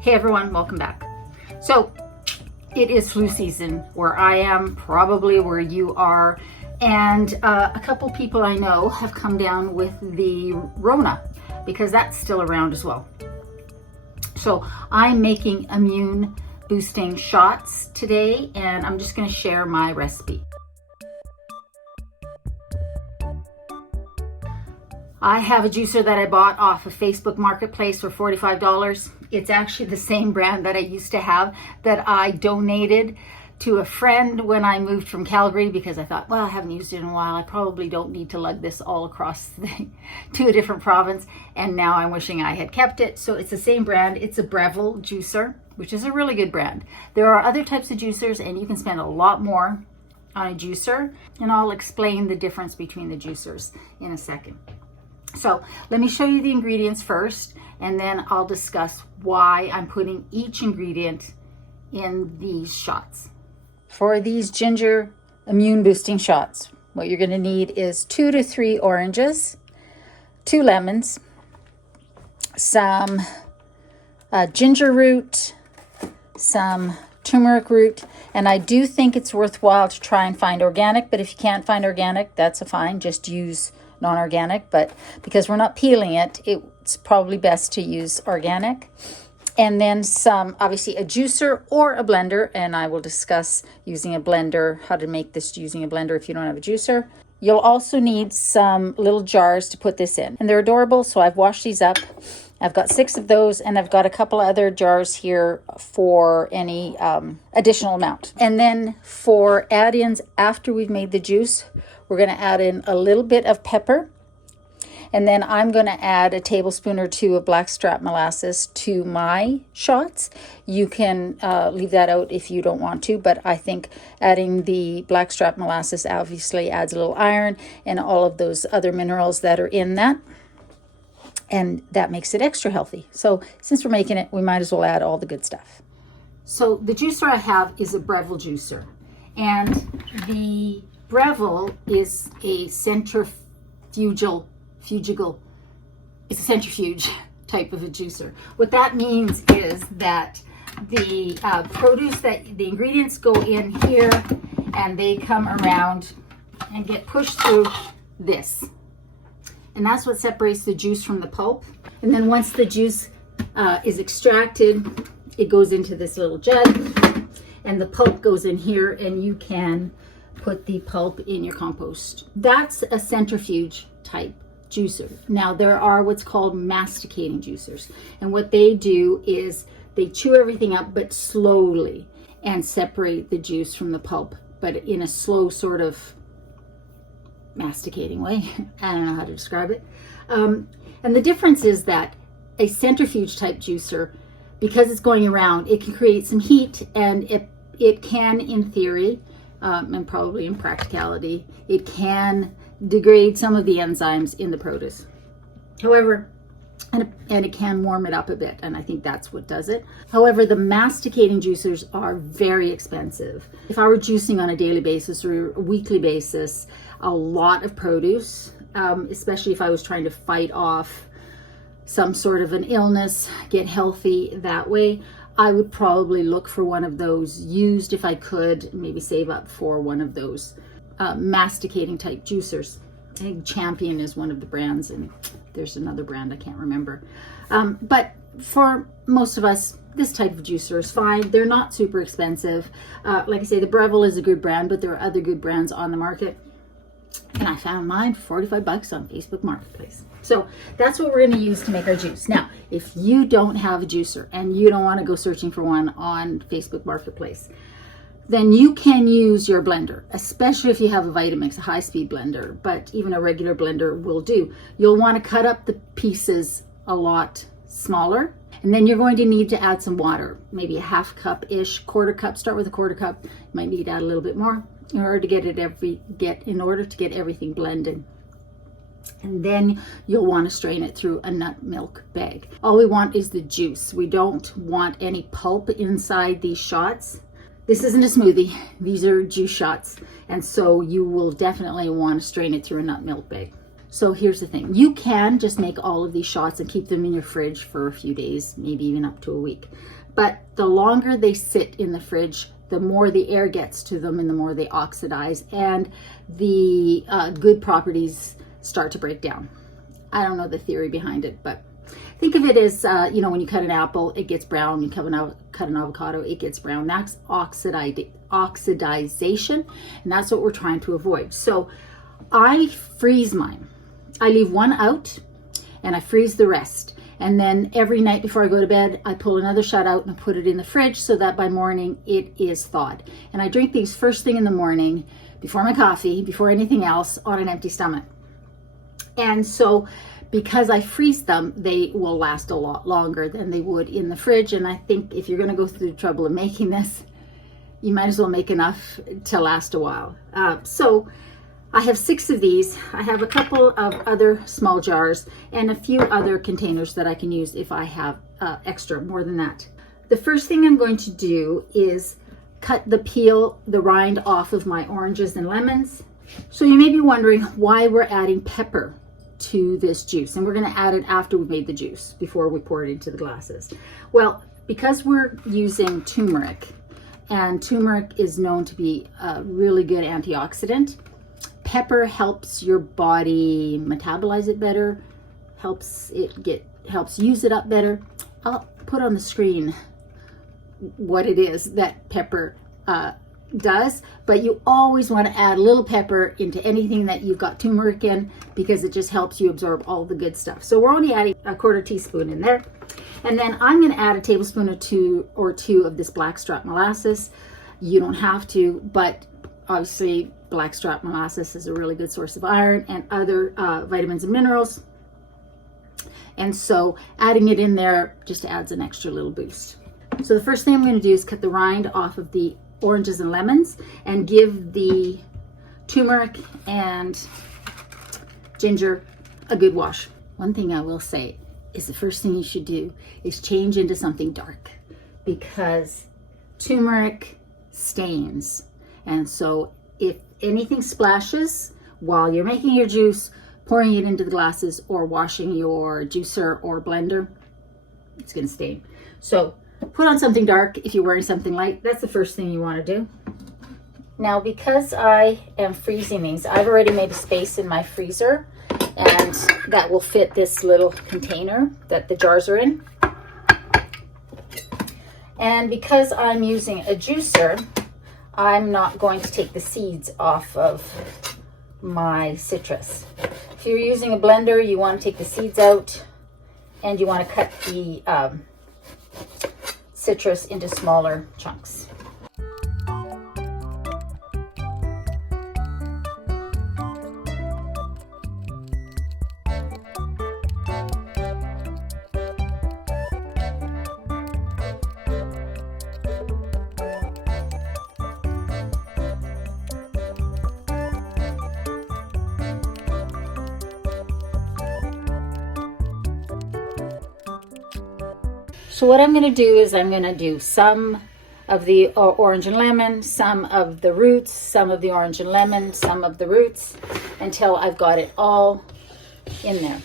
Hey everyone, welcome back. So it is flu season where I am, probably where you are, and a couple people I know have come down with the Rona because that's still around as well. So I'm making immune boosting shots today, and I'm just going to share my recipe. I have a juicer that I bought off of Facebook Marketplace for $45. It's actually the same brand that I used to have that I donated to a friend when I moved from Calgary because I thought, well, I haven't used it in a while. I probably don't need to lug this all across to a different province. And now I'm wishing I had kept it. So it's the same brand. It's a Breville juicer, which is a really good brand. There are other types of juicers and you can spend a lot more on a juicer. And I'll explain the difference between the juicers in a second. So let me show you the ingredients first, and then I'll discuss why I'm putting each ingredient in these shots. For these ginger immune boosting shots, what you're going to need is 2 to 3 oranges, 2 lemons, some ginger root, some turmeric root, and I do think it's worthwhile to try and find organic, but if you can't find organic, that's fine. Just use non-organic, but because we're not peeling it, it's probably best to use organic. And then some, obviously a juicer or a blender, and I will discuss using a blender, how to make this using a blender if you don't have a juicer. You'll also need some little jars to put this in, and they're adorable, so I've washed these up. I've got 6 of those, and I've got a couple other jars here for any additional amount. And then for add-ins after we've made the juice, we're going to add in a little bit of pepper, and then I'm going to add a tablespoon or 2 of blackstrap molasses to my shots. You can leave that out if you don't want to, but I think adding the blackstrap molasses obviously adds a little iron and all of those other minerals that are in that, and that makes it extra healthy. So since we're making it, we might as well add all the good stuff. So the juicer I have is a Breville juicer, and the Breville is a centrifugal, it's a centrifuge type of a juicer. What that means is that the produce, that the ingredients go in here and they come around and get pushed through this. And that's what separates the juice from the pulp. And then once the juice is extracted, it goes into this little jug and the pulp goes in here, and you can put the pulp in your compost. That's a centrifuge type juicer. Now there are what's called masticating juicers, and what they do is they chew everything up but slowly and separate the juice from the pulp, but in a slow sort of masticating way. I don't know how to describe it. And the difference is that a centrifuge type juicer, because it's going around, it can create some heat, and it can, in theory, and probably in practicality, it can degrade some of the enzymes in the produce. However, and it can warm it up a bit, and I think that's what does it. However, the masticating juicers are very expensive. If I were juicing on a daily basis or a weekly basis, a lot of produce, especially if I was trying to fight off some sort of an illness, get healthy that way, I would probably look for one of those used if I could, maybe save up for one of those masticating type juicers. I think Champion is one of the brands, and there's another brand I can't remember. But for most of us, this type of juicer is fine. They're not super expensive. Like I say, the Breville is a good brand, but there are other good brands on the market. And I found mine for $45 on Facebook Marketplace. So that's what we're going to use to make our juice. Now, if you don't have a juicer and you don't want to go searching for one on Facebook Marketplace, then you can use your blender, especially if you have a Vitamix, a high-speed blender, but even a regular blender will do. You'll want to cut up the pieces a lot smaller, and then you're going to need to add some water, maybe a half cup-ish, quarter cup. Start with a quarter cup. You might need to add a little bit more in order to get everything blended. And then you'll want to strain it through a nut milk bag. All we want is the juice. We don't want any pulp inside these shots. This isn't a smoothie. These are juice shots. And so you will definitely want to strain it through a nut milk bag. So here's the thing. You can just make all of these shots and keep them in your fridge for a few days, maybe even up to a week. But the longer they sit in the fridge, the more the air gets to them and the more they oxidize, and the good properties start to break down. I don't know the theory behind it, but think of it as, you know, when you cut an apple, it gets brown. You cut an avocado, it gets brown. That's oxidization, and that's what we're trying to avoid. So I freeze mine. I leave one out and I freeze the rest. And then every night before I go to bed, I pull another shot out and put it in the fridge so that by morning it is thawed. And I drink these first thing in the morning, before my coffee, before anything else, on an empty stomach. And so because I freeze them, they will last a lot longer than they would in the fridge. And I think if you're going to go through the trouble of making this, you might as well make enough to last a while. So I have 6 of these. I have a couple of other small jars and a few other containers that I can use if I have extra, more than that. The first thing I'm going to do is cut the rind off of my oranges and lemons. So you may be wondering why we're adding pepper to this juice, and we're going to add it after we've made the juice, before we pour it into the glasses. Well, because we're using turmeric, and turmeric is known to be a really good antioxidant. Pepper helps your body metabolize it better, helps use it up better. I'll put on the screen what it is that pepper does, but you always want to add a little pepper into anything that you've got turmeric in, because it just helps you absorb all the good stuff. So we're only adding a 1/4 teaspoon in there. And then I'm going to add a tablespoon or two of this blackstrap molasses. You don't have to, but obviously blackstrap molasses is a really good source of iron and other vitamins and minerals. And so adding it in there just adds an extra little boost. So the first thing I'm going to do is cut the rind off of the oranges and lemons and give the turmeric and ginger a good wash. One thing I will say is the first thing you should do is change into something dark, because turmeric stains. And so if anything splashes while you're making your juice, pouring it into the glasses, or washing your juicer or blender, it's going to stain. So put on something dark if you're wearing something light. That's the first thing you want to do. Now, because I am freezing these, I've already made a space in my freezer, and that will fit this little container that the jars are in. And because I'm using a juicer, I'm not going to take the seeds off of my citrus. If you're using a blender, you want to take the seeds out, and you want to cut the citrus into smaller chunks. So what I'm going to do is I'm going to do some of the orange and lemon, some of the roots, some of the orange and lemon, some of the roots, until I've got it all in there.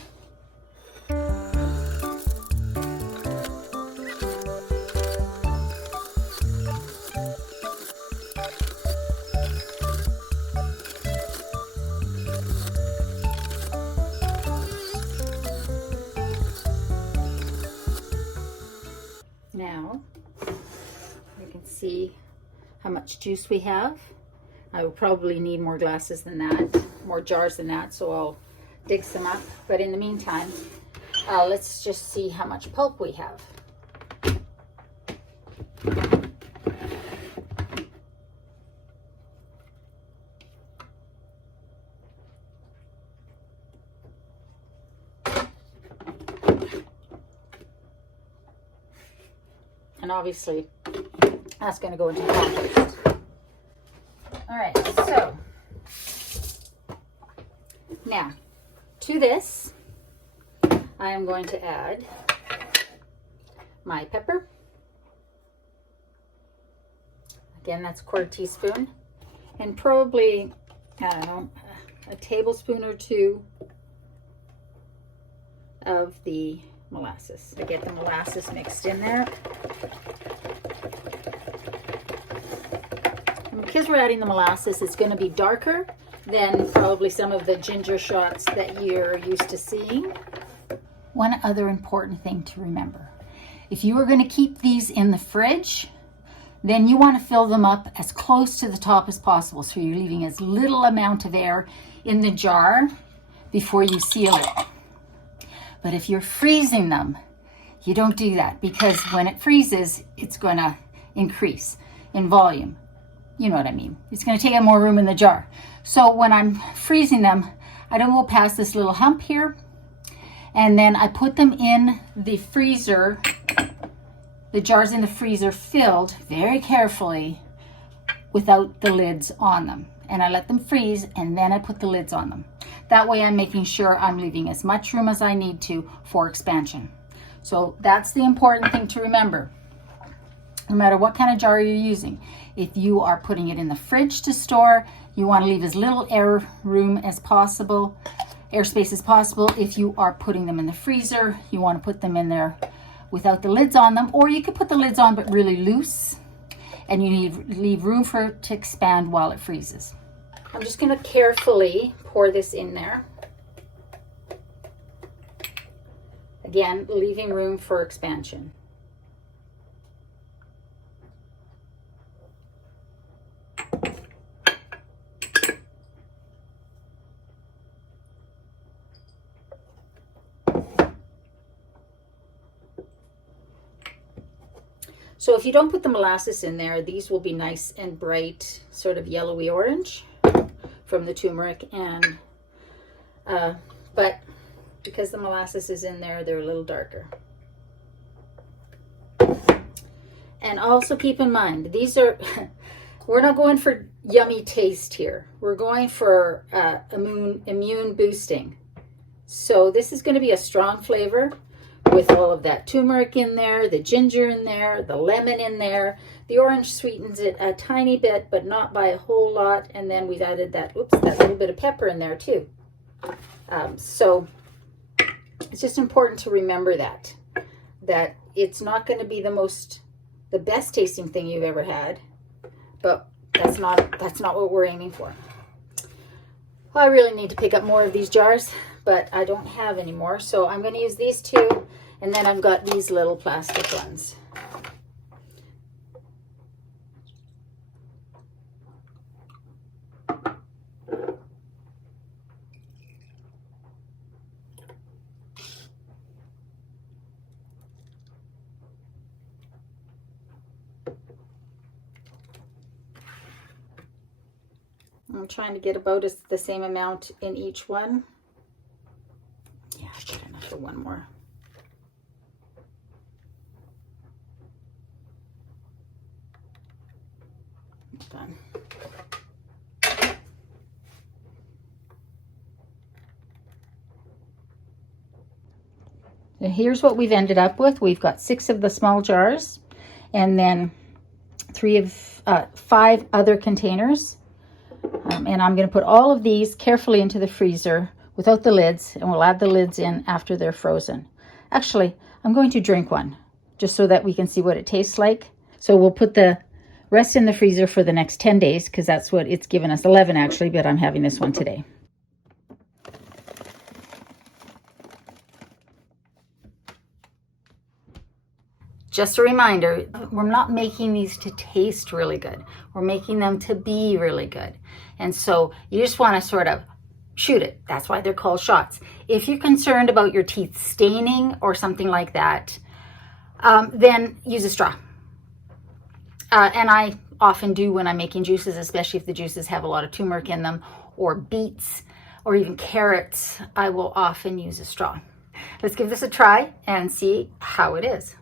Now, you can see how much juice we have. I will probably need more glasses than that, more jars than that, so I'll dig some up. But in the meantime, let's just see how much pulp we have. And obviously, that's going to go into the compost. All right, so now to this, I am going to add my pepper. Again, that's 1/4 teaspoon, and probably, I don't know, a tablespoon or 2 of the molasses. I get the molasses mixed in there. And because we're adding the molasses, it's going to be darker than probably some of the ginger shots that you're used to seeing. One other important thing to remember. If you are going to keep these in the fridge, then you want to fill them up as close to the top as possible. So you're leaving as little amount of air in the jar before you seal it. But if you're freezing them, you don't do that, because when it freezes, it's going to increase in volume. You know what I mean? It's going to take up more room in the jar. So when I'm freezing them, I don't go past this little hump here, and then I put them in the freezer, the jars in the freezer filled very carefully without the lids on them. And I let them freeze, and then I put the lids on them. That way I'm making sure I'm leaving as much room as I need to for expansion. So that's the important thing to remember. No matter what kind of jar you're using, if you are putting it in the fridge to store, you want to leave as little air room as possible, airspace as possible. If you are putting them in the freezer, you want to put them in there without the lids on them, or you could put the lids on but really loose, and you need to leave room for it to expand while it freezes. I'm just going to carefully pour this in there. Again, leaving room for expansion. So if you don't put the molasses in there, these will be nice and bright, sort of yellowy orange from the turmeric, and but because the molasses is in there, they're a little darker. And also keep in mind, these are, we're not going for yummy taste here. We're going for immune boosting. So this is going to be a strong flavor with all of that turmeric in there, the ginger in there, the lemon in there. The orange sweetens it a tiny bit, but not by a whole lot. And then we've added that little bit of pepper in there too. So it's just important to remember that it's not going to be the best tasting thing you've ever had, but that's not what we're aiming for. Well, I really need to pick up more of these jars, but I don't have any more, so I'm going to use these two, and then I've got these little plastic ones. I'm trying to get about the same amount in each one. Yeah, I've got enough for one more. Done. So here's what we've ended up with. We've got 6 of the small jars, and then 5 other containers. And I'm going to put all of these carefully into the freezer without the lids, and we'll add the lids in after they're frozen. Actually, I'm going to drink one just so that we can see what it tastes like. So we'll put the rest in the freezer for the next 10 days, because that's what it's given us, 11 actually, but I'm having this one today. Just a reminder, we're not making these to taste really good. We're making them to be really good. And so you just want to sort of shoot it. That's why they're called shots. If you're concerned about your teeth staining or something like that, then use a straw. And I often do when I'm making juices, especially if the juices have a lot of turmeric in them, or beets, or even carrots, I will often use a straw. Let's give this a try and see how it is.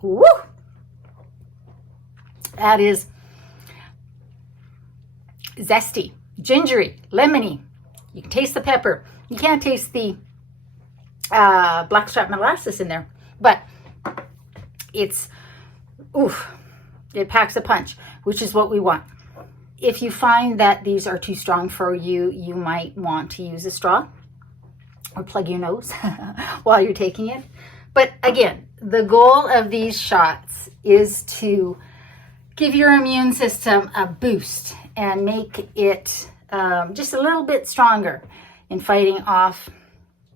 Woo! That is zesty, gingery, lemony. You can taste the pepper. You can't taste the blackstrap molasses in there, but it's It packs a punch, which is what we want. If you find that these are too strong for you, you might want to use a straw or plug your nose while you're taking it. But again, the goal of these shots is to give your immune system a boost and make it just a little bit stronger in fighting off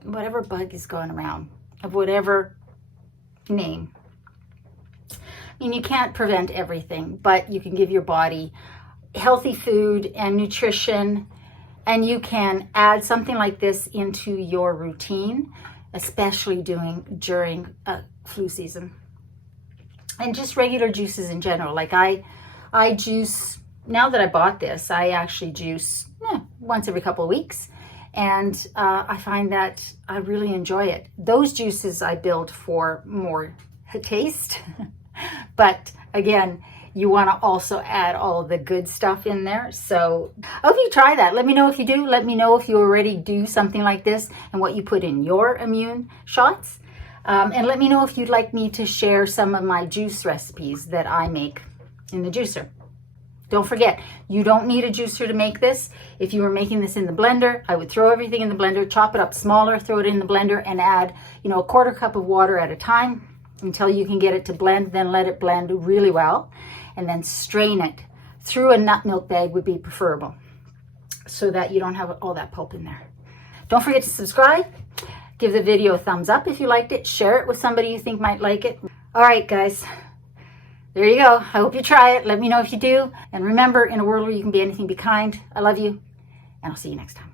whatever bug is going around, of whatever name. I mean, you can't prevent everything, but you can give your body healthy food and nutrition, and you can add something like this into your routine, especially during flu season. And just regular juices in general. Like I juice, now that I bought this, I actually juice once every couple of weeks. And I find that I really enjoy it. Those juices I build for more taste. But again, you want to also add all the good stuff in there. So I hope you try that. Let me know if you do. Let me know if you already do something like this and what you put in your immune shots. And let me know if you'd like me to share some of my juice recipes that I make in the juicer. Don't forget, you don't need a juicer to make this. If you were making this in the blender, I would throw everything in the blender, chop it up smaller, throw it in the blender, and add, a quarter cup of water at a time until you can get it to blend. Then let it blend really well, and then strain it through a nut milk bag would be preferable, so that you don't have all that pulp in there. Don't forget to subscribe. Give the video a thumbs up if you liked it. Share it with somebody you think might like it. All right, guys. There you go. I hope you try it. Let me know if you do. And remember, in a world where you can be anything, be kind. I love you, and I'll see you next time.